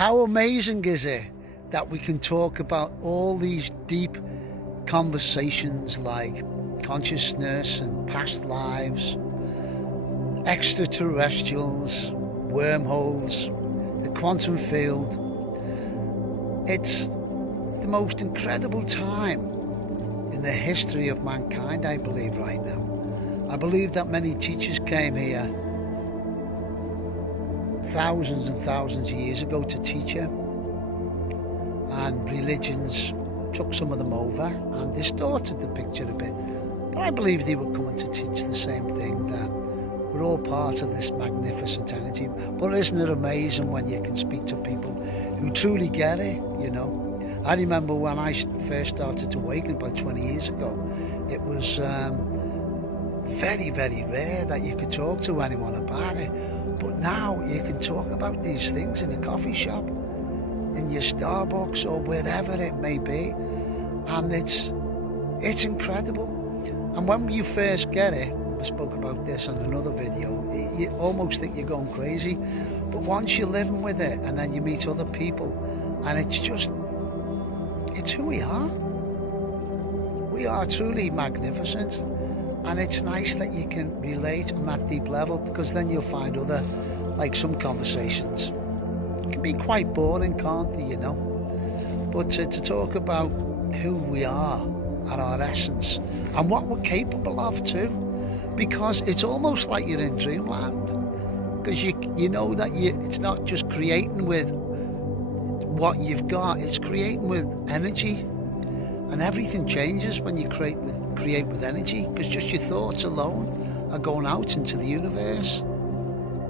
How amazing is it that we can talk about all these deep conversations like consciousness and past lives, extraterrestrials, wormholes, the quantum field. It's the most incredible time in the history of mankind, I believe, right now. I believe that many teachers came here thousands and thousands of years ago to teach it, and religions took some of them over and distorted the picture a bit. But I believe they were coming to teach the same thing, that we're all part of this magnificent energy. But isn't it amazing when you can speak to people who truly get it, you know? I remember when I first started to awaken about 20 years ago, it was very, very rare that you could talk to anyone about it. But now you can talk about these things in a coffee shop, in your Starbucks or wherever it may be, and it's incredible. And when you first get it, I spoke about this on another video, you almost think you're going crazy, but once you're living with it and then you meet other people, and it's who we are. We are truly magnificent, and it's nice that you can relate on that deep level, because then you'll find other, like some conversations can be quite boring, can't they, you know? But to talk about who we are at our essence and what we're capable of too, because it's almost like you're in dreamland, because you know that it's not just creating with what you've got, it's creating with energy, and everything changes when you create with energy, because just your thoughts alone are going out into the universe,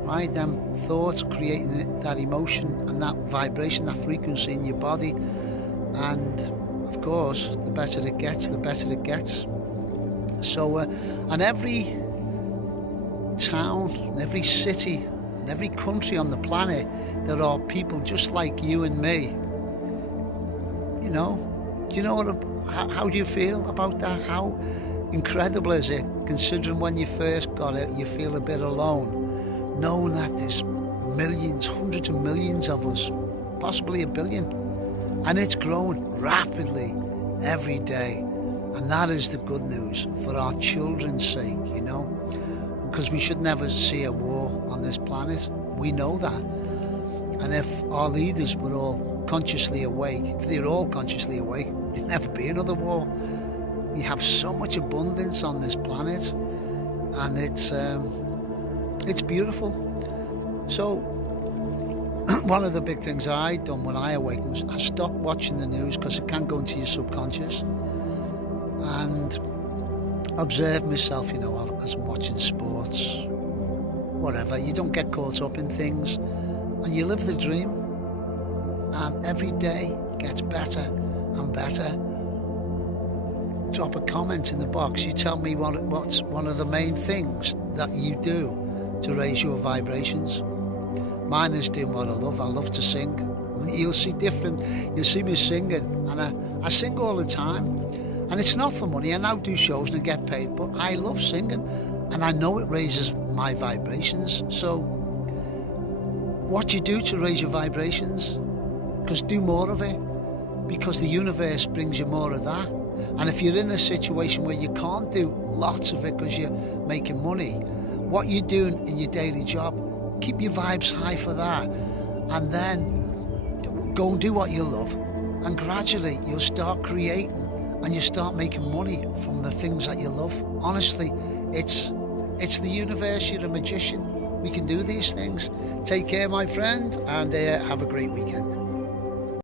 right? Them thoughts creating that emotion and that vibration, that frequency in your body, and of course the better it gets, the better it gets. So and every town and every city and every country on the planet, there are people just like you and me, you know. Do you know how do you feel about that? How incredible is it, considering when you first got it, you feel a bit alone, knowing that there's millions, hundreds of millions of us, possibly 1 billion, and it's growing rapidly every day. And that is the good news for our children's sake, you know, because we should never see a war on this planet. We know that. And if our leaders were all consciously awake, if they're all consciously awake, there'd never be another war. We have so much abundance on this planet, and it's beautiful. So one of the big things I done when I awakened was I stopped watching the news, because it can go into your subconscious, and observe myself, you know, as I'm watching sports, whatever. You don't get caught up in things, and you live the dream, and every day gets better and better. Drop a comment in the box. You tell me what's one of the main things that you do to raise your vibrations. Mine is doing what I love. I love to sing. You'll see you'll see me singing, and I sing all the time, and it's not for money. I now do shows and I get paid, but I love singing, and I know it raises my vibrations. So what you do to raise your vibrations, just do more of it, because the universe brings you more of that. And if you're in a situation where you can't do lots of it because you're making money, what you're doing in your daily job, keep your vibes high for that, and then go and do what you love, and gradually you'll start creating, and you start making money from the things that you love. Honestly, it's the universe. You're a magician. We can do these things. Take care, my friend, and have a great weekend.